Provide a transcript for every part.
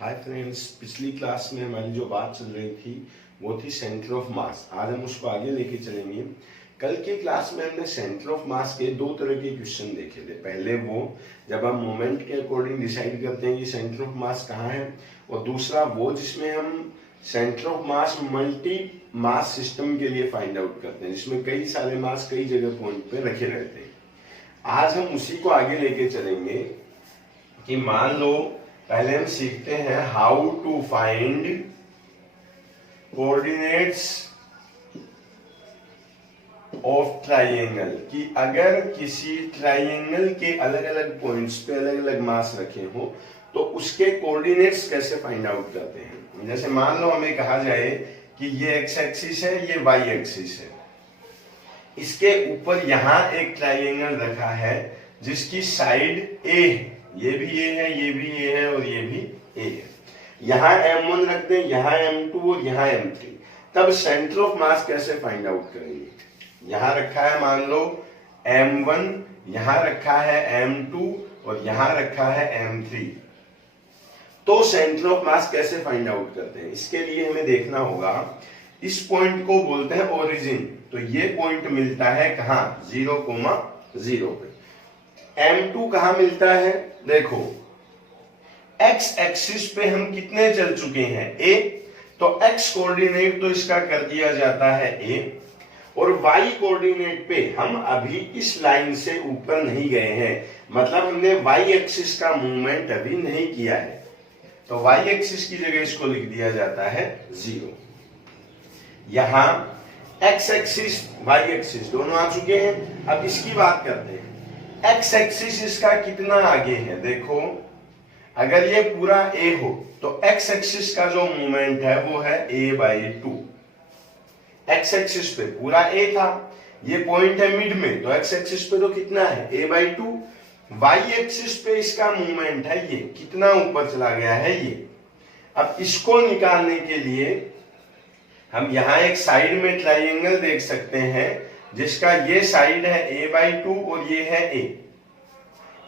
Hi friends, पिछली class में हमारी जो बात चल रही थी वो थी सेंटर ऑफ मास। आज हम उसको आगे लेके चलेंगे। कल की क्लास में हमने सेंटर ऑफ मास के दो तरह के क्वेश्चन देखे थे। पहले वो जब हम मोमेंट के अकॉर्डिंग डिसाइड करते हैं कि सेंटर ऑफ मास कहाँ है, और दूसरा वो जिसमें हम centre of mass multi mass system के लिए फाइंड आउट करते हैं, जिसमें कई सारे मास कई जगह पॉइंट पे रखे रहते हैं। आज हम उसी को आगे लेके चलेंगे कि मान लो पहले हम सीखते हैं how to find coordinates of triangle, कि अगर किसी ट्राइंगल के अलग अलग पॉइंट्स पे अलग अलग मास रखे हो तो उसके कोऑर्डिनेट्स कैसे फाइंड आउट करते हैं। जैसे मान लो हमें कहा जाए कि ये एक्स एक्सिस है, ये वाई एक्सिस है, इसके ऊपर यहां एक ट्राइंगल रखा है जिसकी साइड ए है, ये भी ए है, ये भी ए है और ये भी ए है। यहां M1 रख दें, यहां M2 और यहां M3। तब सेंटर ऑफ मास कैसे फाइंड आउट करेंगे। यहां रखा है मान लो M1, यहां रखा है M2 और यहां रखा है M3। तो सेंटर ऑफ मास कैसे फाइंड आउट करते हैं, इसके लिए हमें देखना होगा। इस पॉइंट को बोलते हैं ओरिजिन। तो ये पॉइंट मिलता है कहां, 0,0 पे। M2 कहां मिलता है, देखो x एक्सिस पे हम कितने चल चुके हैं, a, तो x कोऑर्डिनेट तो इसका कर दिया जाता है a, और y कोऑर्डिनेट पे हम अभी इस लाइन से ऊपर नहीं गए हैं, मतलब हमने y एक्सिस का मूवमेंट अभी नहीं किया है। तो y एक्सिस की जगह इसको लिख दिया जाता है 0। यहां x एक्सिस y एक्सिस दोनों आ चुके हैं। अब इसकी बात करते हैं, x एक्सिस इसका कितना आगे है। देखो अगर ये पूरा a हो तो x एक्सिस का जो मूवमेंट है वो है a/2। x एक्सिस पे पूरा a था, ये पॉइंट है मिड में, तो x एक्सिस पे तो कितना है a/2। y एक्सिस पे इसका मूवमेंट है ये, कितना ऊपर चला गया है ये। अब इसको निकालने के लिए हम यहां एक साइड में ट्राइंगल देख सकते हैं जिसका ये साइड है a/2 और ये है a।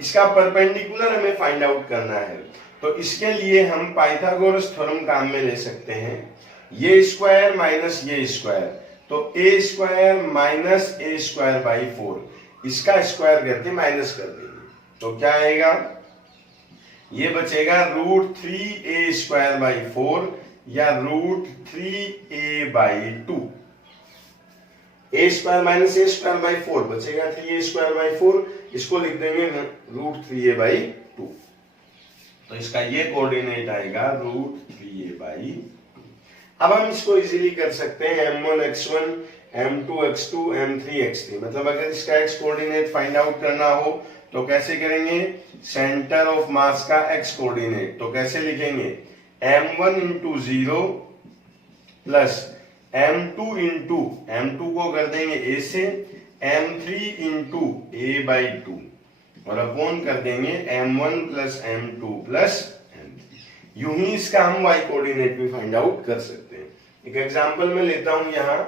इसका परपेंडिकुलर हमें फाइंड आउट करना है, तो इसके लिए हम पाइथागोरस थ्योरम काम में ले सकते हैं। ये स्क्वायर माइनस ये स्क्वायर, तो a² माइनस a²/4, इसका स्क्वायर करके माइनस कर देंगे तो क्या आएगा, ये बचेगा √3a²/4 या √3a/2। a² माइनस a²/4 बचेगा 3a²/4, इसको लिख देंगे √3a/2। तो इसका ये कोऑर्डिनेट आएगा √3a/2। अब हम इसको इजीली कर सकते हैं M1 x1, M2 x2, M3 x3। मतलब अगर इसका x कोऑर्डिनेट फाइंड आउट करना हो तो कैसे करेंगे, सेंटर ऑफ मास का x कोऑर्डिनेट तो कैसे लिखेंगे, M1 × 0 प्लस M2 को कर देंगे a से, M3 × a/2 और अपॉन कर देंगे M1 + M2 + M3। यूं ही इसका हम y कोऑर्डिनेट भी फाइंड आउट कर सकते हैं। एक एग्जांपल में लेता हूं। यहां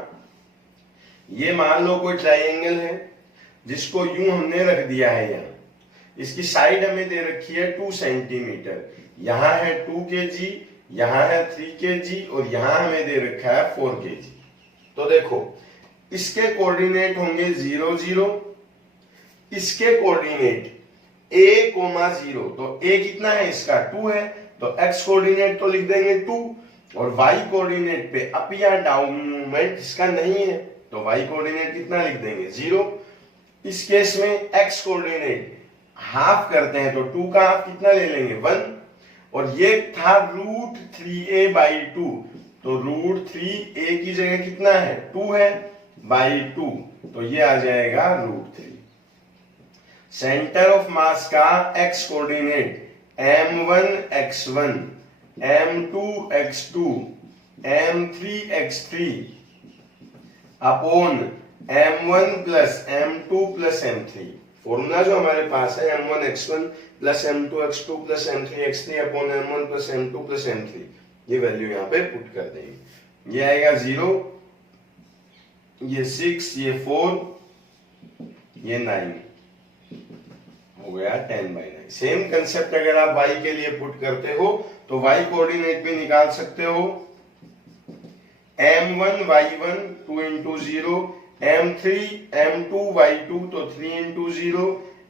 ये मान लो कोई ट्राइंगल है जिसको यूं हमने रख दिया है। यहां इसकी साइड हमें दे रखी है 2 सेंटीमीटर, यहां है 2 kg, यहां है 3 kg और यहां हमें दे रखा है 4 kg। तो देखो इसके कोऑर्डिनेट होंगे 0, 0, इसके कोऑर्डिनेट a,0, तो a कितना है इसका 2 है, तो x कोऑर्डिनेट तो लिख देंगे 2, और y कोऑर्डिनेट पे अप या डाउन मूवमेंट इसका नहीं है तो y कोऑर्डिनेट कितना लिख देंगे 0। इस केस में x कोऑर्डिनेट हाफ करते हैं तो 2 का हाफ कितना ले लेंगे 1, और ये था √3a/2, तो √3a की जगह कितना है 2 है /2, तो ये आ जाएगा √3। सेंटर ऑफ मास का x coordinate M1 x1, M2 x2, M3 x3 upon M1 + M2 + M3। Formula जो हमारे पास है M1 x1 + M2 x2 + M3 x3 upon M1 + M2 + M3, ये वैल्यू यहाँ पे पुट कर देंगे। ये आएगा 0, ये 6, ये 4, ये 9, हो गया 10/9। सेम कंसेप्ट अगर आप y के लिए पुट करते हो तो y कोऑर्डिनेट भी निकाल सकते हो। m1 y1 2 into 0, m3 m2 y2 तो 3 into 0,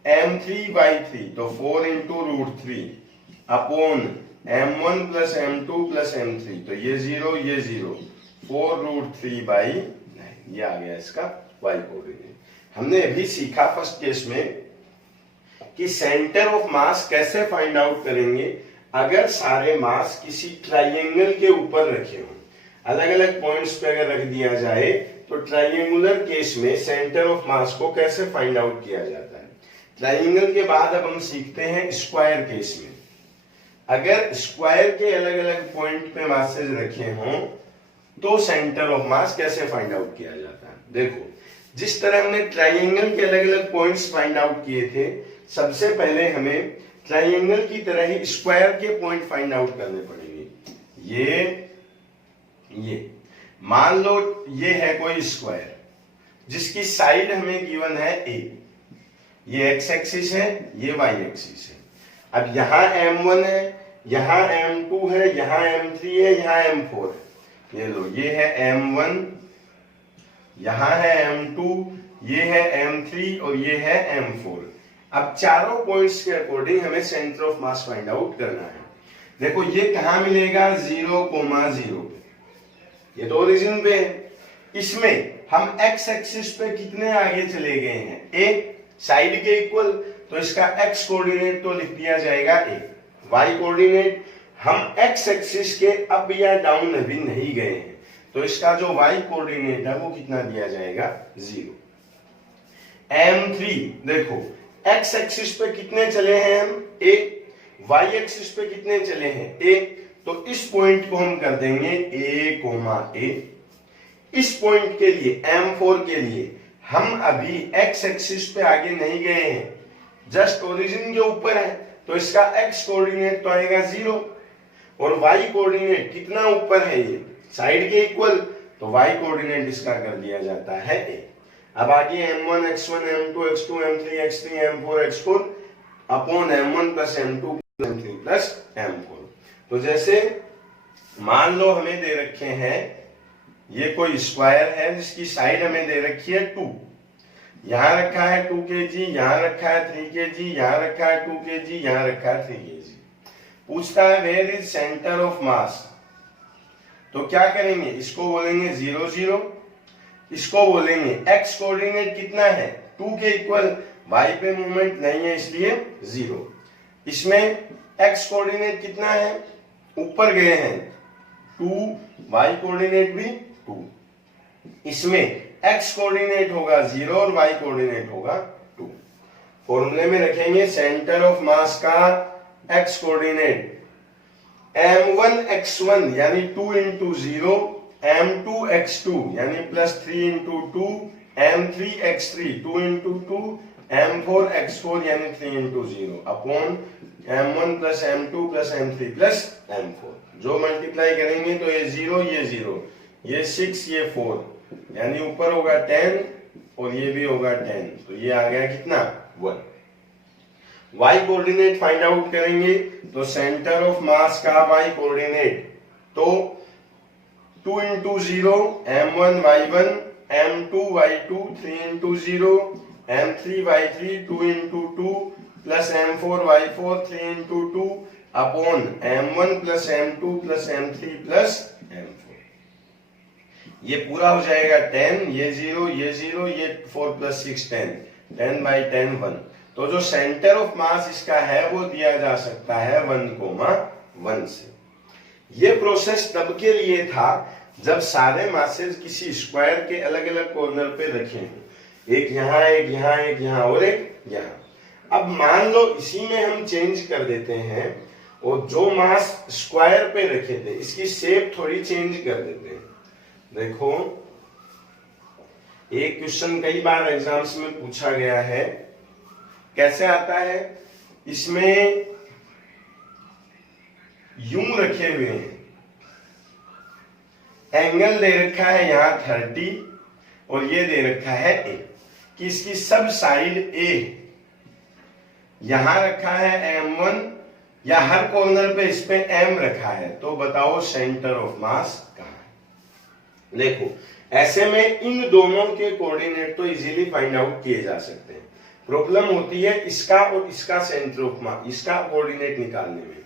m3 y3 तो 4 into √3 upon m1 plus m2 plus m3 तो ये 0 4√3/9 ये आ गया इसका y कोऑर्डिनेट। हमने अभी सीखा फर्स्ट केस में कि सेंटर ऑफ मास कैसे फाइंड आउट करेंगे अगर सारे मास किसी ट्राइंगल के ऊपर रखे हों। अलग अलग पॉइंट्स पे अगर रख दिया जाए तो ट्राइंगुलर केस में सेंटर ऑफ मास को कैसे फाइंड आउट किया जाता है। ट्राइंगल के बाद अब हम सीखते हैं स्क्वायर केस में। अगर स्क्वायर के अलग अलग पॉइंट पे मासेज रखे हों तो सेंटर ऑफ मास कैसे फाइंड आउट किया जाता है। देखो, जिस तरह हमने ट्राइंगल के अलग अलग पॉइंट्स फाइंड आउट किए थे, सबसे पहले हमें ट्राइंगल की तरह ही स्क्वायर के पॉइंट फाइंड आउट करने पड़ेंगे। ये मान लो ये है कोई स्क्वायर जिसकी साइड हमें गिवन है a, ये x एक्सिस है, ये y एक्सिस है। अब यहां m1 है, यहां m2 है, यहां m3 है, यहां m4 है। ये लो, ये है m1, यहां है m2, ये है m3 और ये है m4। अब चारों पॉइंट्स के अकॉर्डिंग हमें centre of mass find out करना है। देखो, ये कहां मिलेगा 0,0 पे, ये तो ओरिजिन पे है। इसमें हम x एक्सिस पे कितने आगे चले गए हैं, a साइड के इक्वल, तो इसका x कोऑर्डिनेट तो लिख दिया जाएगा a। y कोऑर्डिनेट हम x एक्सिस के अप या डाउन अभी नहीं गए हैं, तो इसका जो y कोऑर्डिनेट है वो कितना दिया जाएगा 0। m3 देखो, x एक्सिस पे कितने चले हैं हम a, y एक्सिस पे कितने चले हैं a, तो इस पॉइंट को हम कर देंगे a, इस पॉइंट के लिए m4 के लिए हम अभी x एक्सिस पे आगे नहीं गए हैं, जस्ट ओरिजिन के ऊपर है, तो इसका x कोऑर्डिनेट तो आएगा 0 और y कोऑर्डिनेट कितना ऊपर है, ये साइड के इक्वल, तो y कोऑर्डिनेट इसका कर दिया जाता है a। अब आगे m1 x1 m2 x2 m3 x3 m4 x4 upon m1 plus m2 m3 plus m4। तो जैसे मान लो हमें दे रखे हैं, ये कोई स्क्वायर है जिसकी साइड हमें दे रखी है 2, यहां रखा है 2 kg, यहां रखा है 3 kg, यहां रखा है 2 kg, यहां रखा है 3 kg। पूछता है where is centre of mass, तो क्या करेंगे, इसको बोलेंगे 0 0, इसको बोलेंगे x कोऑर्डिनेट कितना है 2 के इक्वल, y पे मूवमेंट नहीं है इसलिए 0। इसमें x कोऑर्डिनेट कितना है, ऊपर गए हैं 2, y कोऑर्डिनेट भी 2। इसमें x कोऑर्डिनेट होगा 0 और y कोऑर्डिनेट होगा 2। फॉर्मूले में रखेंगे सेंटर ऑफ मास का x कोऑर्डिनेट m1 x1 यानी 2 into 0, m2 x2 यानी plus 3 into 2, m3 x3 2 into 2, m4 x4 यानी 3 into 0 upon m1 plus m2 plus m3 plus m4। जो मल्टीप्लाई करेंगे तो ये 0 ये 0, ये 6 ये 4 यानी ऊपर होगा 10 और ये भी होगा 10, तो ये आ गया कितना 1। y कोऑर्डिनेट फाइंड आउट करेंगे तो सेंटर ऑफ मास का y कोऑर्डिनेट तो 2 into 0 m1 y1 m2 y2 3 into 0 m3 y3 2 into 2 plus m4 y4 3 into 2 upon m1 plus m2 plus m3 plus m4। ये पूरा हो जाएगा 10, ये 0 ये 0 ये 4 प्लस 6 10, 10/10 1। तो जो सेंटर ऑफ मास इसका है वो दिया जा सकता है 1,1 से। ये प्रोसेस तब के लिए था जब सारे मासेज किसी स्क्वायर के अलग अलग कॉर्नर पे रखे हैं, एक यहाँ एक यहाँ एक यहाँ और एक यहाँ। अब मान लो इसी में हम चेंज कर देते हैं और जो मास स्क्वायर पे रखे थे इसकी शेप थोड़ी चेंज कर देते हैं। देखो, एक क्वेश्चन कई बार एग्जाम्स में पूछा गया है, कैसे आता है, इसमें यूं रखे हुए हैं, एंगल दे रखा है यहां 30 और ये दे रखा है a, कि इसकी सब साइड a यहां रखा है m1 या हर कॉर्नर पे इस पे m रखा है, तो बताओ सेंटर ऑफ मास कहां है। देखो ऐसे में इन दोनों के कोऑर्डिनेट तो इजीली फाइंड आउट किए जा सकते हैं, प्रॉब्लम होती है इसका और इसका सेंटर ऑफ मास, इसका कोऑर्डिनेट निकालने में।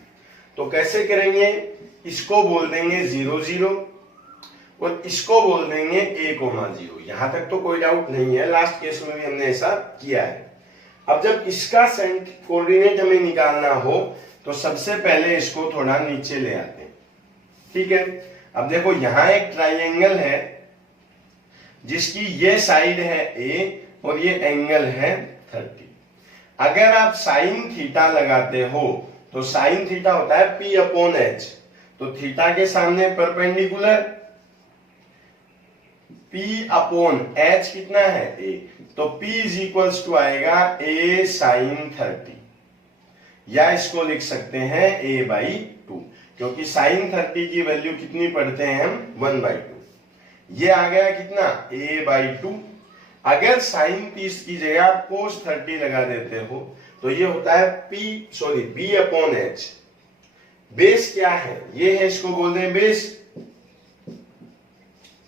तो कैसे करेंगे, इसको बोल देंगे 0 0 और इसको बोल देंगे a,0। यहां तक तो कोई डाउट नहीं है, लास्ट केस में भी हमने ऐसा किया है। अब जब इसका कोऑर्डिनेट हमें निकालना हो तो सबसे पहले इसको थोड़ा नीचे ले आते हैं, ठीक है। अब देखो यहां एक ट्राइंगल है जिसकी ये साइड है a और ये एंगल है 30। अगर आप साइन थीटा लगाते हो तो साइन थीटा होता है p/h, तो थीटा के सामने परपेंडिकुलर p/h कितना है a, तो p इज इक्वल्स टू आएगा a sin 30, या इसको लिख सकते हैं a/2, क्योंकि sin 30 की वैल्यू कितनी पढ़ते हैं हम 1/2। ये आ गया कितना a/2। अगर sin 30 की जगह आप cos 30 लगा देते हो तो ये होता है b/h। बेस क्या है, ये है, इसको बोल दें बेस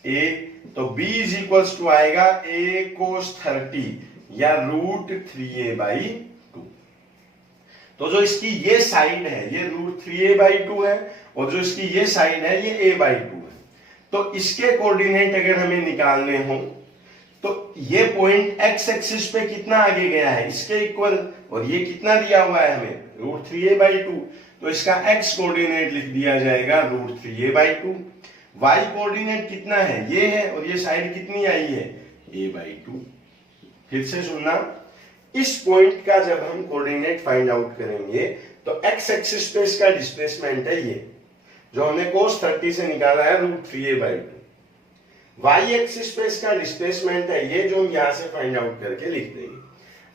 a, तो b इज इक्वल्स टू आएगा a cos 30 या √3a/2। तो जो इसकी ये साइड है ये √3a/2 है और जो इसकी ये साइड है ये a/2 है। तो इसके कोऑर्डिनेट अगर हमें निकालने हो तो ये पॉइंट x एक्सिस पे कितना आगे गया है, इसके इक्वल, और ये कितना दिया हुआ है हमें √3a/2, तो इसका x कोऑर्डिनेट लिख दिया जाएगा √3a/2। y कोऑर्डिनेट कितना है, ये है, और ये साइड कितनी आई है a/2। फिर से सुनना, इस पॉइंट का जब हम कोऑर्डिनेट फाइंड आउट करेंगे तो x एक्सिस पे इसका डिस्प्लेसमेंट है ये जो हमने cos 30 से निकाला है √3a/2। y एक्सिस पे इसका डिस्प्लेसमेंट है ये जो हम यहां से फाइंड आउट करके लिख देंगे।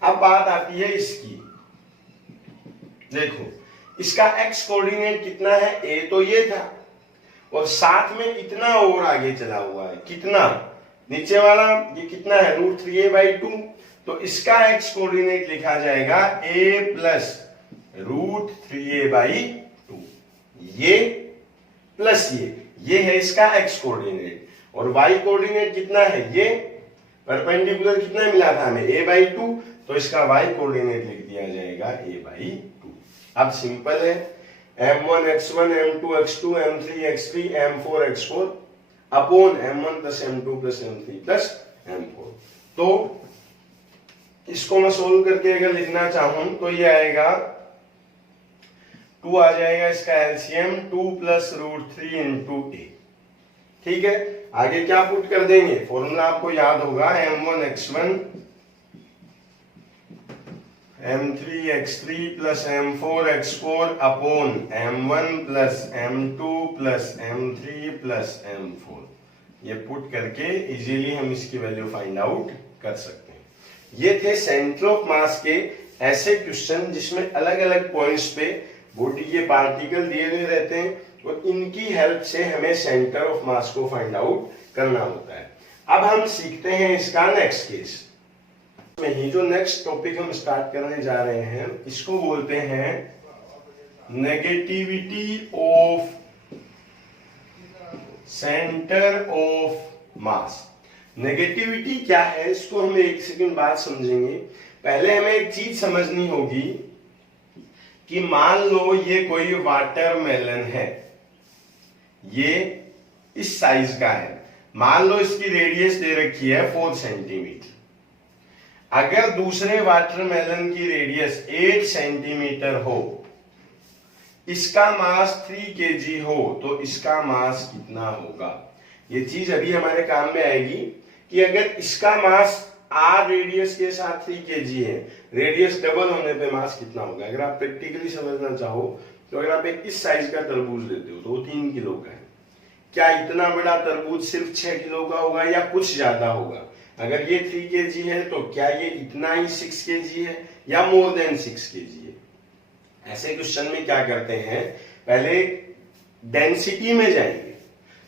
अब बात आती है इसकी, देखो इसका x कोऑर्डिनेट कितना है, a तो ये था और साथ में इतना और आगे चला हुआ है, कितना, नीचे वाला ये कितना है √3a/2, तो इसका x कोऑर्डिनेट लिखा जाएगा a प्लस √3a/2, ये प्लस ये है इसका x कोऑर्डिनेट, और y कोऑर्डिनेट कितना है, ये परपेंडिकुलर कितना मिला था हमें a/2, तो इसका y कोऑर्डिनेट लिख दिया जाएगा a/2। अब सिंपल है, m1 x1 m2 x2 m3 x3 m4 x4 upon m1 plus m2 plus m3 plus m4। तो इसको मैं सोल्व करके अगर लिखना चाहूं तो ये आएगा 2 आ जाएगा, इसका एलसीएम 2 प्लस √3 इंटू a, ठीक है। आगे क्या पुट कर देंगे, फॉर्मूला आपको याद होगा, m1 x1 m3 x3 plus m4 x4 upon m1 plus m2 plus m3 plus m4। ये पुट करके इजीली हम इसकी वैल्यू फाइंड आउट कर सकते हैं। ये थे सेंटर ऑफ मास के ऐसे क्वेश्चन जिसमें अलग अलग पॉइंट्स पे बॉडी के पार्टिकल दिए हुए रहते हैं और इनकी हेल्प से हमें सेंटर ऑफ मास को फाइंड आउट करना होता है। अब हम सीखते हैं इसका नेक्स्ट केस में ही, जो नेक्स्ट टॉपिक हम स्टार्ट करने जा रहे हैं इसको बोलते हैं negativity of centre of mass. Negativity क्या है इसको हम एक सेकंड बाद समझेंगे। पहले हमें एक चीज समझनी होगी कि मान लो ये कोई वाटरमेलन है, ये इस साइज का है, मान लो इसकी रेडियस दे रखी है 4 सेंटीमीटर। अगर दूसरे वाटरमेलन की रेडियस 8 सेंटीमीटर हो, इसका मास 3 kg हो, तो इसका मास कितना होगा। ये चीज अभी हमारे काम में आएगी कि अगर इसका मास r रेडियस के साथ 3 kg है, रेडियस डबल होने पे मास कितना होगा। अगर आप प्रैक्टिकली समझना चाहो तो अगर आप एक इस साइज का तरबूज लेते हो तो वो 3 किलो का है, क्या इतना बड़ा तरबूज सिर्फ 6 किलो का होगा या कुछ ज्यादा होगा। अगर ये 3 kg है तो क्या ये इतना ही 6 kg है या मोर देन 6 kg है। ऐसे क्वेश्चन में क्या करते हैं, पहले डेंसिटी में जाएंगे।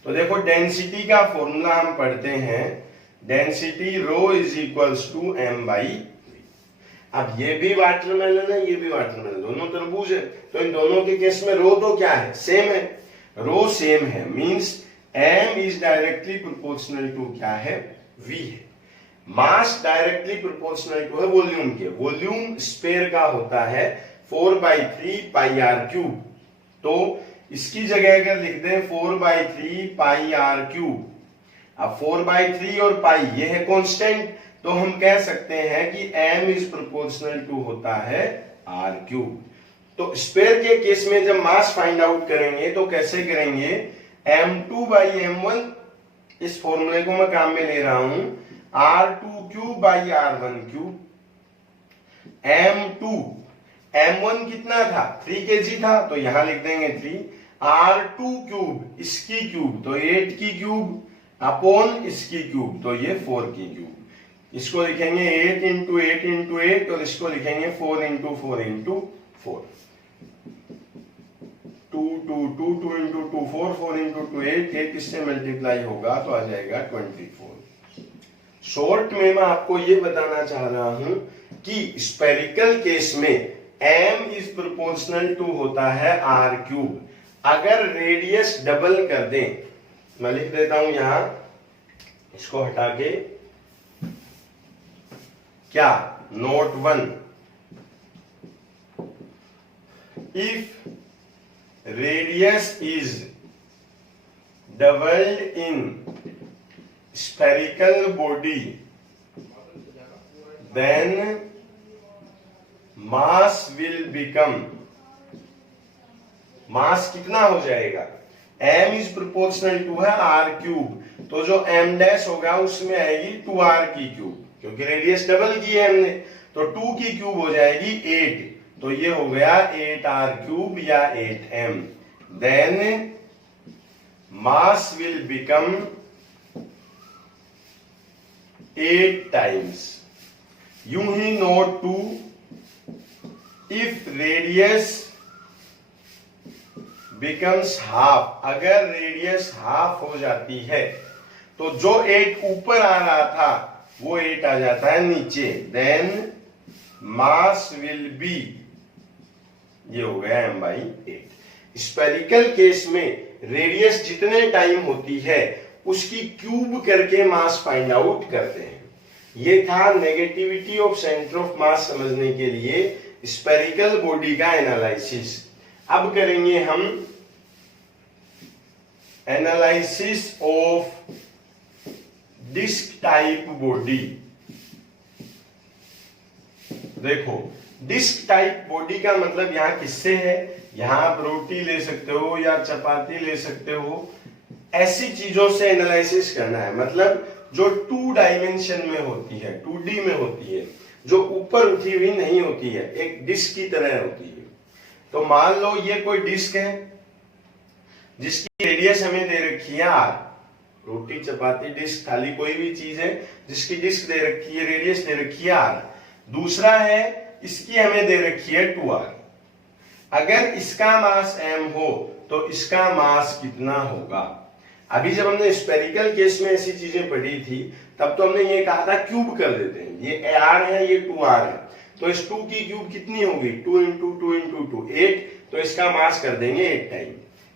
तो देखो डेंसिटी का फॉर्मूला हम पढ़ते हैं, density rho is equals to m/3। अब ये भी वाटरमेलन है, ये भी वाटरमेलन, दोनों तरबूज है, तो इन दोनों के केस में रो तो क्या है, सेम है, रो सेम है, means m is directly proportional to क्या है, v है। मास डायरेक्टली प्रोपोर्शनल टू है वॉल्यूम के, वॉल्यूम स्फीयर का होता है 4/3 पाई आर क्यूब, तो इसकी जगह अगर लिख दें 4/3 पाई आर क्यूब, अब 4/3 और पाई ये है कांस्टेंट, तो हम कह सकते हैं कि m इज प्रोपोर्शनल टू होता है r क्यूब। तो स्फीयर के केस में जब मास फाइंड आउट करेंगे तो कैसे करेंगे, m2/m1, इस फॉर्मूले को मैं काम में ले रहा हूं, r2/r1 क्यूब, m1 कितना था, 3 kg था, तो यहां लिख देंगे 3, r2 क्यूब इसकी क्यूब तो 8 की क्यूब अपॉन इसकी क्यूब तो ये 4 की क्यूब, इसको लिखेंगे 8 इंटू 8 इंटू 8 और इसको लिखेंगे 4 इंटू 4 इंटू 4, 2 2 2 2 इंटू 2 4 4 इंटू 2 8, 8 इससे मल्टीप्लाई होगा तो आ जाएगा 24। शॉर्ट में मैं आपको ये बताना चाह रहा हूं कि स्फेरिकल केस में m इज प्रोपोर्शनल टू होता है r क्यूब। अगर रेडियस डबल कर दें, मैं लिख देता हूं यहां, इसको हटा के, क्या, note 1, if radius is doubled in spherical body then mass will become, मास कितना हो जाएगा, m इज प्रोपोर्शनल टू है r क्यूब, तो जो m डैश होगा उसमें आएगी 2r की क्यूब, क्योंकि रेडियस डबल की है हमने, तो 2 की क्यूब हो जाएगी 8, तो ये हो गया 8r क्यूब या 8m, then mass will become 8 times. यूं ही note 2, if radius becomes half, अगर रेडियस हाफ हो जाती है तो जो 8 ऊपर आ रहा था वो 8 आ जाता है नीचे, देन मास विल बी, ये हो गया m/8। स्फेरिकल केस में रेडियस जितने टाइम होती है उसकी क्यूब करके मास फाइंड आउट करते हैं। ये था नेगेटिविटी ऑफ सेंटर ऑफ मास समझने के लिए स्फेरिकल बॉडी का एनालिसिस। अब करेंगे हम analysis of disc type body. देखो, डिस्क टाइप बॉडी का मतलब यहाँ किससे है, यहाँ आप रोटी ले सकते हो या चपाती ले सकते हो, ऐसी चीजों से एनालिसिस करना है। मतलब जो 2 डायमेंशन में होती है, 2D में होती है, जो ऊपर उठी हुई नहीं होती है, एक डिस्क की तरह होती है। तो मान लो ये कोई डिस्क है जिसकी रेडियस हमें दे रखी है r, रोटी चपाती डिस्क थाली कोई भी चीज है जिसकी डिस्क दे रखी है, रेडियस दे रखी है r। दूसरा है इसकी हमें दे रखी है 2r। अगर इसका मास m हो तो इसका मास कितना होगा। अभी जब हमने स्फेरिकल केस में ऐसी चीजें पढ़ी थी तब तो हमने ये कहा था क्यूब कर देते हैं, ये r है ये 2r है, तो इस 2 की क्यूब कितनी होगी, 2 इंटू 2 इंटू 2 8, तो इसका मास कर देंगे 8 टाइम।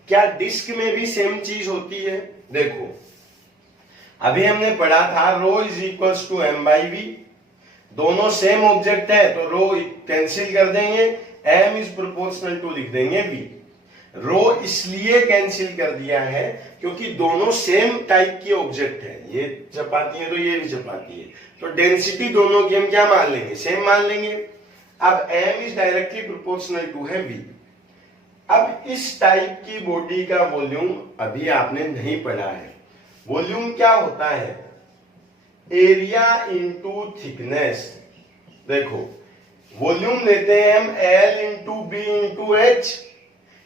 क्या डिस्क में भी सेम चीज होती है। देखो अभी हमने पढ़ा था रो इज इक्वल्स टू m/v, दोनों सेम ऑब्जेक्ट है तो रो कैंसिल कर देंगे, m इज प्रोपोर्शनल टू लिख देंगे v। रो इसलिए कैंसिल कर दिया है क्योंकि दोनों सेम टाइप की ऑब्जेक्ट है, ये चपाती है तो ये भी चपाती है, तो डेंसिटी दोनों की हम क्या मान लेंगे, सेम मान लेंगे। अब m is directly proportional to है v। अब इस टाइप की बॉडी का वॉल्यूम अभी आपने नहीं पढ़ा है। वॉल्यूम क्या होता है, एरिया इंटू थिकनेस। देखो वॉल्यूम लेते हैं हम L into B into H,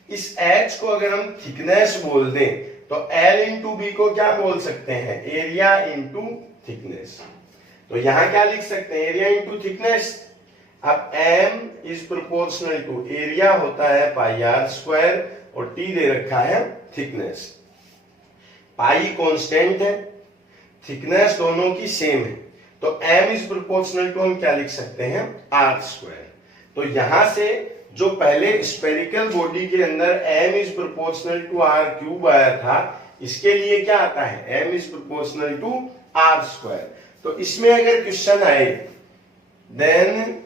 इस h को अगर हम थिकनेस बोल दें तो L इंटू बी को क्या बोल सकते हैं, एरिया इंटू थिकनेस। तो यहां क्या लिख सकते हैं, एरिया इंटू थिकनेस। अब m is proportional to area होता है पाई आर स्क्वायर और t दे रखा है थिकनेस। पाई कांस्टेंट है, थिकनेस दोनों की सेम है, तो m इज प्रोपोर्शनल टू हम क्या लिख सकते हैं r²। तो यहां से जो पहले स्फेरिकल बॉडी के अंदर m is proportional to r³ आया था, इसके लिए क्या आता है m is proportional to r²। तो इसमें अगर क्वेश्चन आए then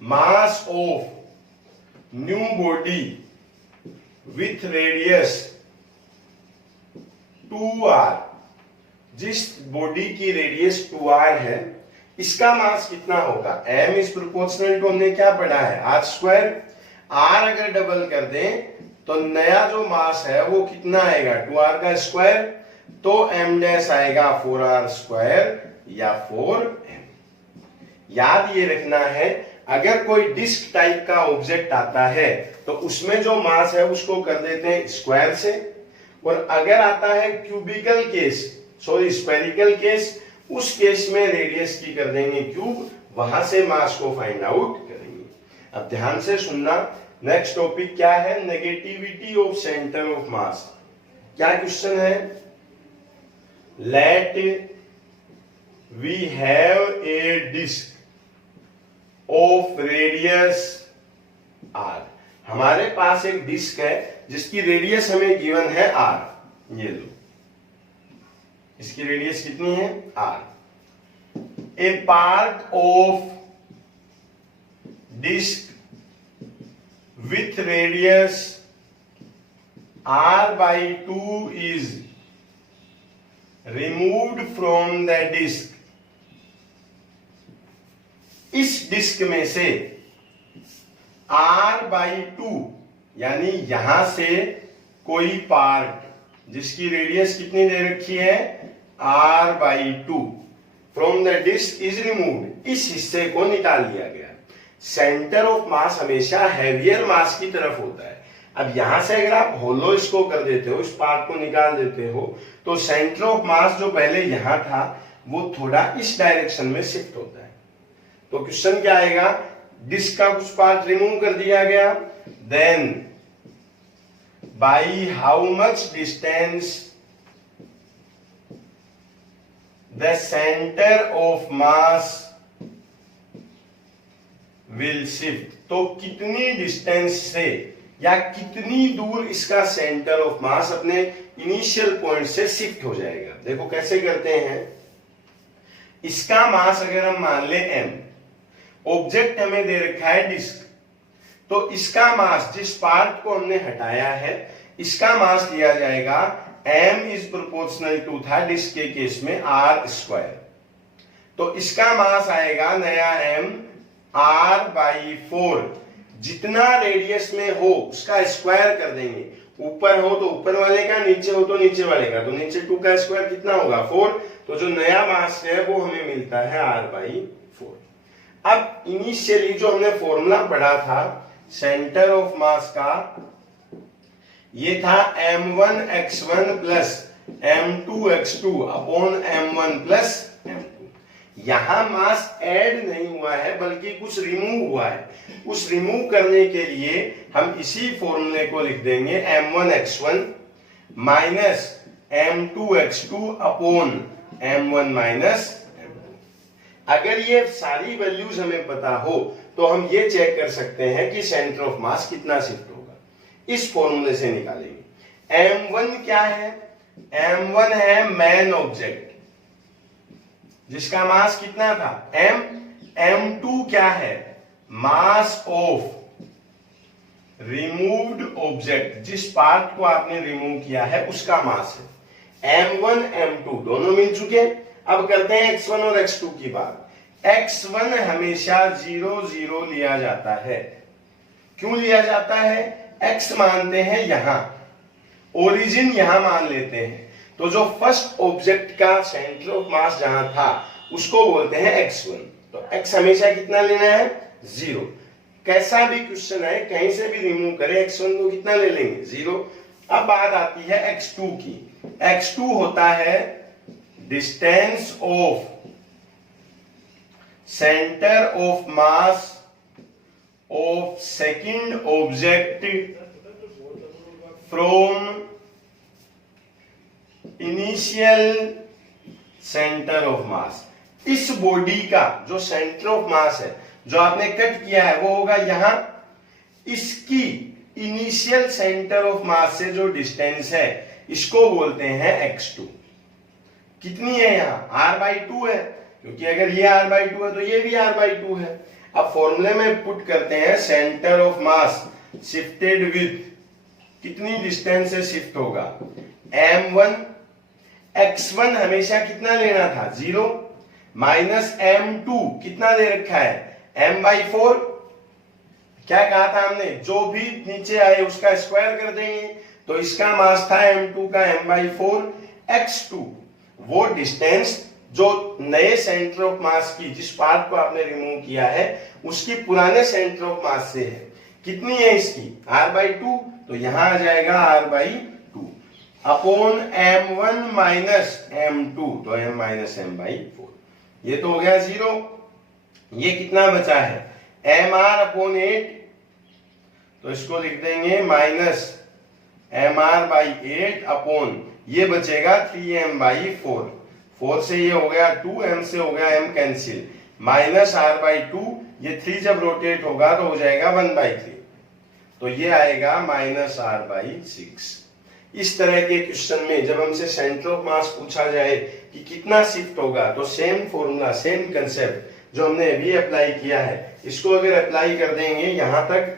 mass of new body with radius 2r, जिस बॉडी की रेडियस 2r है, इसका मास कितना होगा। m इज प्रोपोर्शनल टू हमने क्या पढ़ा है r²। r अगर डबल कर दें तो नया जो मास है वो कितना आएगा 2r का स्क्वायर, तो m डैश आएगा 4r² या 4m। याद ये रखना है, अगर कोई डिस्क टाइप का ऑब्जेक्ट आता है तो उसमें जो मास है उसको कर देते हैं स्क्वायर से, और अगर आता है cubical case, sorry spherical case, उस केस में रेडियस की कर देंगे क्यूब, वहां से मास को फाइंड आउट करेंगे। अब ध्यान से सुनना, नेक्स्ट टॉपिक क्या है, negativity of centre of mass. क्या क्वेश्चन है, let we have a disc of radius r। हमारे पास एक डिस्क है जिसकी रेडियस हमें गिवन है r, ये लो, इसकी रेडियस कितनी है r। A part of disc with radius r/2 is removed from the disc. इस डिस्क में से r/2 यानी यहां से कोई पार्ट जिसकी रेडियस कितनी दे रखी है r/2 from the disc is removed, इस हिस्से को निकाल लिया गया। सेंटर ऑफ मास हमेशा हैवियर मास की तरफ होता है। अब यहां से अगर आप होलो इसको कर देते हो, इस पार्ट को निकाल देते हो, तो सेंटर ऑफ मास जो पहले यहां था वो थोड़ा इस डायरेक्शन में शिफ्ट होता है। तो क्वेश्चन क्या आएगा, डिस्क का कुछ पार्ट रिमूव कर दिया गया, then by how much distance the centre of mass will shift. तो कितनी डिस्टेंस से या कितनी दूर इसका सेंटर ऑफ मास अपने इनिशियल पॉइंट से शिफ्ट हो जाएगा। देखो कैसे करते हैं, इसका मास अगर हम मान ले m, ऑब्जेक्ट हमें दे रखा है डिस्क, तो इसका मास जिस पार्ट को हमने हटाया है इसका मास लिया जाएगा m इज प्रोपोर्शनल टू था डिस्क के केस में r²। तो इसका मास आएगा नया m r/4, जितना रेडियस में हो उसका स्क्वायर कर देंगे। ऊपर हो तो ऊपर वाले का, नीचे हो तो नीचे वाले का, तो नीचे 2 का स्क्वायर कितना होगा 4। तो जो नया मास है वो हमें मिलता है r/4। अब इनिशियली जो हमने फॉर्मूला पढ़ा था सेंटर ऑफ मास का, ये था m1x1 plus m2x2 upon m1 plus m2। यहां मास ऐड नहीं हुआ है बल्कि कुछ रिमूव हुआ है। उस रिमूव करने के लिए हम इसी फॉर्मूले को लिख देंगे m1x1 minus m2x2 upon m1 minus m2। अगर ये सारी वैल्यूज हमें पता हो तो हम ये चेक कर सकते हैं कि सेंटर ऑफ मास कितना शिफ्ट होगा, इस फॉर्मूले से निकालेंगे। m1 क्या है, m1 है मैन ऑब्जेक्ट जिसका मास कितना था m। m2 क्या है, मास ऑफ रिमूव्ड ऑब्जेक्ट, जिस पार्ट को आपने रिमूव किया है उसका मास है। m1 m2 दोनों मिल चुके। अब करते हैं x1 और x2 की बात। x1 हमेशा 0 0 लिया जाता है। क्यों लिया जाता है, x मानते हैं यहां, ओरिजिन यहां मान लेते हैं, तो जो फर्स्ट ऑब्जेक्ट का सेंटर ऑफ मास जहां था उसको बोलते हैं x1। तो x हमेशा कितना लेना है 0। कैसा भी क्वेश्चन है कहीं से भी रिमूव करें x1 को कितना ले लेंगे 0। अब बात आती है x2 की। x2 होता है distance of centre of mass of second object from initial centre of मास। इस बॉडी का जो सेंटर ऑफ मास है, जो आपने कट किया है, वो होगा यहां। इसकी इनिशियल सेंटर ऑफ मास से जो डिस्टेंस है, इसको बोलते हैं x2। कितनी है यहां? r/2 है, क्योंकि अगर ये r/2 है तो ये भी r/2 है। अब फॉर्मूले में पुट करते हैं centre of mass shifted with, कितनी डिस्टेंस से शिफ्ट होगा? m1। x1 हमेशा कितना लेना था? 0 माइनस m2 कितना दे रखा है? m/4। क्या कहा था हमने? जो भी नीचे आए उसका स्क्वायर कर देंगे। तो इसका मास था m2 का m/4। x2 वो डिस्टेंस जो नए सेंटर ऑफ मास की, जिस पार्ट को आपने रिमूव किया है, उसकी पुराने सेंटर ऑफ मास से है। कितनी है इसकी? r/2। तो यहां आ जाएगा r/2 upon m1 minus m2, तो m माइनस m/4। ये तो हो गया 0। ये कितना बचा है? mr अपॉन 8, तो इसको लिख देंगे माइनस mr/8 अपॉन, ये बचेगा 3m/4। 4 से ये हो गया 2, m से हो गया m कैंसिल, माइनस r/2। ये 3 जब रोटेट होगा तो हो जाएगा 1/3, तो ये आएगा माइनस r/6। इस तरह के क्वेश्चन में जब हमसे सेंटर ऑफ मास पूछा जाए कि कितना शिफ्ट होगा, तो सेम फॉर्मूला, सेम कंसेप्ट जो हमने अभी अप्लाई किया है, इसको अगर अप्लाई कर देंगे यहां तक,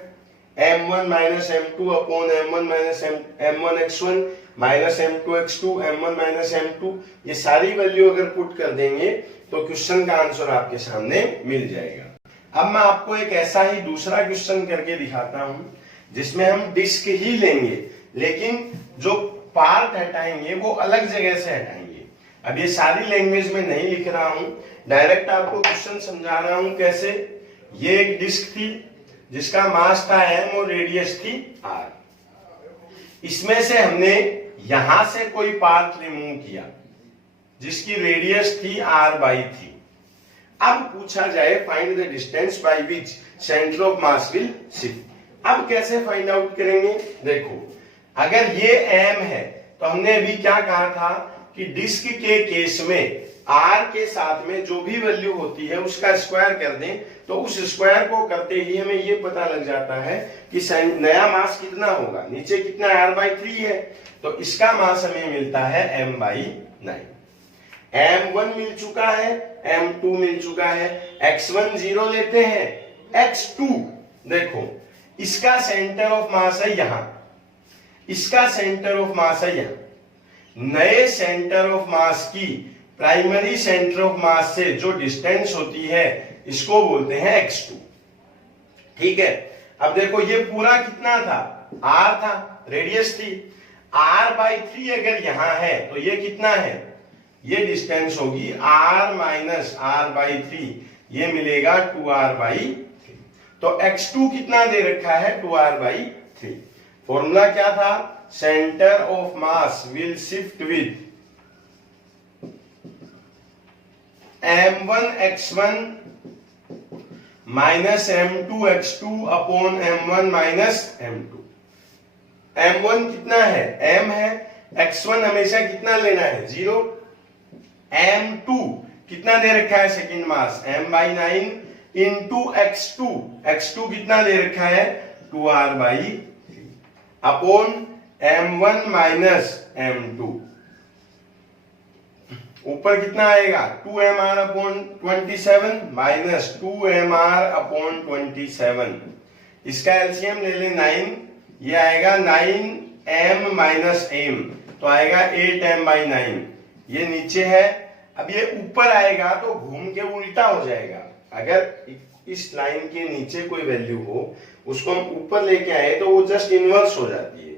m1 minus m2 upon m1 minus m1 x1 minus m2 x2 m1 minus m2, ये सारी वैल्यू अगर पुट कर देंगे तो क्वेश्चन का आंसर आपके सामने मिल जाएगा। अब मैं आपको एक ऐसा ही दूसरा क्वेश्चन करके दिखाता हूं, जिसमें हम डिस्क ही लेंगे, लेकिन जो पार्ट हटाएंगे वो अलग जगह से हटाएंगे। अब ये सारी लैंग्वेज में नहीं लिख रहा हूं, डायरेक्ट आपको क्वेश्चन समझा रहा हूं कैसे। ये एक डिस्क थी जिसका मास था m और रेडियस थी r। इसमें से हमने यहां से कोई पार्ट रिमूव किया जिसकी रेडियस थी r/3। अब पूछा जाए find the distance by which centre of mass will shift. अब कैसे फाइंड आउट करेंगे? देखो, अगर ये m है तो हमने अभी क्या कहा था कि डिस्क के केस में r के साथ में जो भी वैल्यू होती है उसका स्क्वायर कर दें, तो उस स्क्वायर को करते ही हमें ये पता लग जाता है कि नया मास कितना होगा। नीचे कितना r/3 है, तो इसका मास हमें मिलता है m/9। m1 मिल चुका है, m2 मिल चुका है, x1 0 लेते हैं, x2 देखो इसका सेंटर ऑफ मास है यहां, इसका सेंटर ऑफ मास है यहां। नए सेंटर ऑफ मास की प्राइमरी सेंटर ऑफ मास से जो डिस्टेंस होती है, इसको बोलते हैं x2। ठीक है, अब देखो ये पूरा कितना था? r था, रेडियस थी। r/3 अगर यहां है तो ये कितना है? ये डिस्टेंस होगी r माइनस r/3, ये मिलेगा 2r/3। तो x2 कितना दे रखा है? 2r/3। फॉर्मूला क्या था? Centre of mass will shift with m1 x1 minus m2 x2 upon m1 minus m2। m1 कितना है? m है। x1 हमेशा कितना लेना है? 0। m2 कितना दे रखा है सेकंड मास? m/9 into x2। x2 कितना दे रखा है? 2r/3 upon m1 minus m2। ऊपर कितना आएगा? 2mr upon 27 minus 2mr upon 27। इसका एलसीएम ले लें 9, ये आएगा 9m माइनस m, तो आएगा 8m/9। ये नीचे है, अब ये ऊपर आएगा तो घूम के उल्टा हो जाएगा। अगर इस लाइन के नीचे कोई वैल्यू हो, उसको हम ऊपर लेके आए तो वो जस्ट इनवर्स हो जाती है।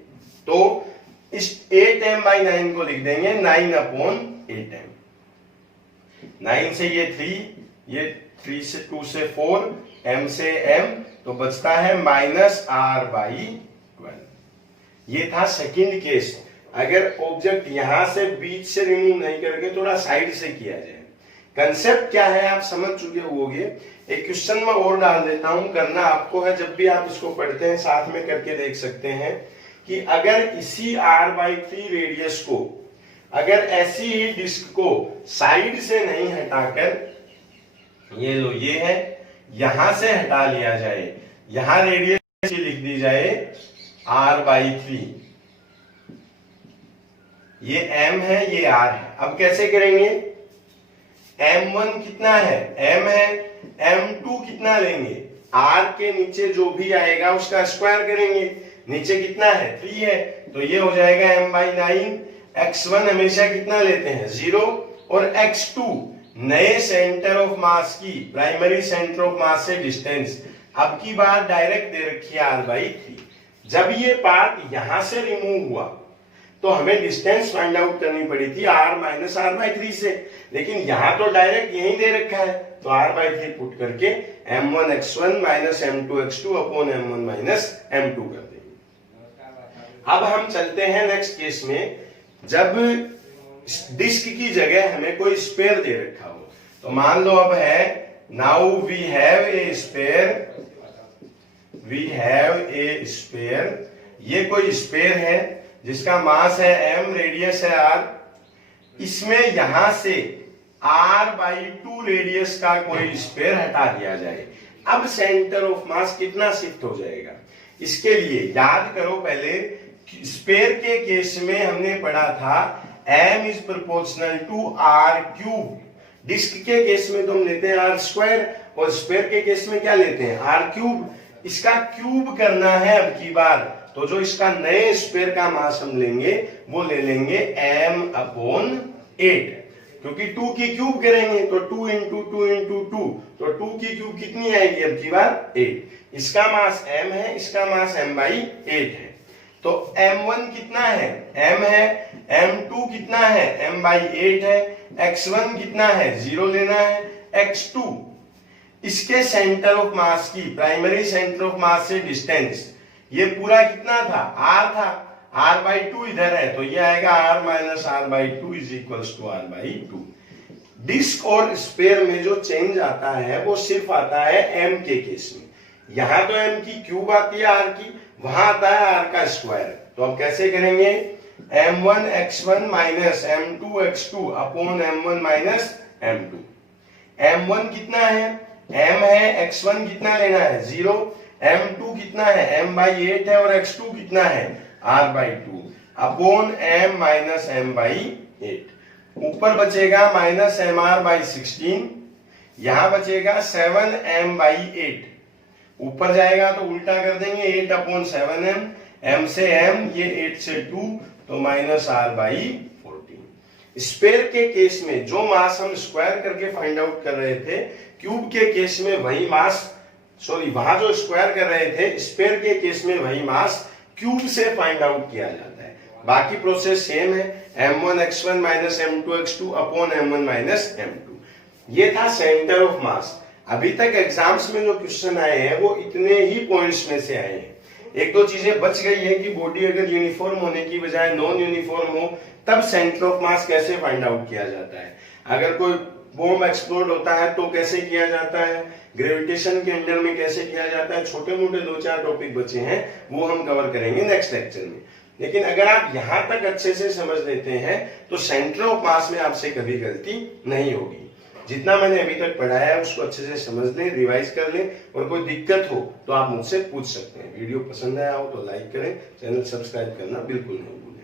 तो इस 8m/9 को लिख देंगे 9/8m। 9 से ये 3, ये 3 से 2 से 4, m से m, तो बचता है माइनस r/12। ये था सेकंड केस। अगर ऑब्जेक्ट यहां से बीच से रिमूव नहीं करके थोड़ा साइड से किया जाए। कंसेप्ट क्या है आप समझ चुके होंगे। एक क्वेश्चन में और डाल देता हूं, करना आपको है। जब भी आप इसको पढ़ते हैं साथ में करके देख सकते हैं कि अगर इसी r/3 रेडियस को अगर ऐसी ही डिस्क को साइड से नहीं हटाकर, ये लो ये है, यहां से हटा लिया जाए, यहां रेडियस लिख दी जाए r/3, ये m है ये r है। अब कैसे करेंगे, m1 कितना है, m है, m2 कितना लेंगे, r के नीचे जो भी आएगा उसका स्क्वायर करेंगे, नीचे कितना है 3 है, तो ये हो जाएगा m/9। x1 हमेशा कितना लेते हैं 0, और x2 नए सेंटर ऑफ मास की, प्राइमरी सेंटर ऑफ मास से डिस्टेंस, अब की बार डायरेक्ट दे रखी है r/3। जब ये पार्ट यहां से रिमूव हुआ तो हमें डिस्टेंस फाइंड आउट करनी पड़ी थी r माइनस r/3 से, लेकिन यहां तो डायरेक्ट यही दे रखा है, तो r/3 पुट करके m1 x1 minus m2 x2 upon m1 minus m2 कर देंगे। अब हम चलते हैं नेक्स्ट केस में, जब डिस्क की जगह हमें कोई स्पेयर दे रखा हो, तो मान लो अब है, now we have a sphere, ये कोई स्पेयर है जिसका मास है m, रेडियस है r, इसमें यहां से r/2 रेडियस का कोई स्पेयर हटा दिया जाए। अब सेंटर ऑफ मास कितना शिफ्ट हो जाएगा, इसके लिए याद करो, पहले स्पेयर के केस में हमने पढ़ा था m is proportional to r cube, disc के केस में तो हम लेते हैं r स्क्वायर, और स्पेयर के केस में क्या लेते हैं r क्यूब। इसका क्यूब करना है अब की बार, तो जो इसका नए स्पेयर का मास हम लेंगे वो ले लेंगे m/8, क्योंकि 2 की क्यूब करेंगे तो 2 इंटू 2 इंटू 2, तो 2 की क्यूब कितनी आएगी अब की बार 8। इसका मास m है, इसका मास m/8 है, तो m1 कितना है m है, m2 कितना है m/8 है, x1 कितना है 0 लेना है, x2 इसके सेंटर ऑफ मास की, प्राइमरी सेंटर ऑफ मास से डिस्टेंस, ये पूरा कितना था r था, r/2 इधर है, तो ये आएगा r minus r/2 is equals to r/2। Disc और स्पेयर में जो चेंज आता है वो सिर्फ आता है m के केस में, यहां तो m की क्यूब आती है r की, वहां आता है r का स्क्वायर। तो अब कैसे करेंगे, m1 x1 minus m2 x2 upon m1 minus m2। m1 कितना है m है, x1 कितना लेना है 0, m2 कितना है m/8 है, और x2 कितना है r/2 upon m minus m/8। ऊपर बचेगा माइनस mr/16, यहां बचेगा 7m/8, ऊपर जाएगा तो उल्टा कर देंगे 8 अपॉन 7m, m से m, ये 8 से 2, तो माइनस r/14। स्पेयर के केस में जो मास हम स्क्वायर करके फाइंड आउट कर रहे थे, क्यूब के केस में वही मास, सॉरी वहां जो स्क्वायर कर रहे थे, स्पेयर के केस में वही मास क्यूब से फाइंड आउट किया जाता है। बाकी प्रोसेस सेम है, m1 x1 minus m2 x2 upon m1 minus m2। ये था सेंटर ऑफ मास। अभी तक एग्जाम्स में जो क्वेश्चन आए हैं वो इतने ही पॉइंट्स में से आए हैं। एक दो चीजें बच गई है कि बॉडी अगर यूनिफॉर्म होने की बजाय नॉन यूनिफॉर्म हो तब सेंटर ऑफ मास कैसे फाइंड आउट किया जाता है, अगर कोई बॉम्ब एक्सप्लोड होता है तो कैसे किया जाता है, ग्रेविटेशन के अंडर में कैसे किया जाता है, छोटे मोटे 2-4 टॉपिक बचे हैं वो हम कवर करेंगे नेक्स्ट लेक्चर में। लेकिन अगर आप यहां तक अच्छे से समझ लेते हैं तो सेंटर ऑफ मास में आपसे कभी गलती नहीं होगी। जितना मैंने अभी तक पढ़ाया है उसको अच्छे से समझ लें, रिवाइज कर लें, और कोई दिक्कत हो तो आप मुझसे पूछ सकते हैं। वीडियो पसंद आया हो तो लाइक करें, चैनल सब्सक्राइब करना बिल्कुल नहीं भूलें।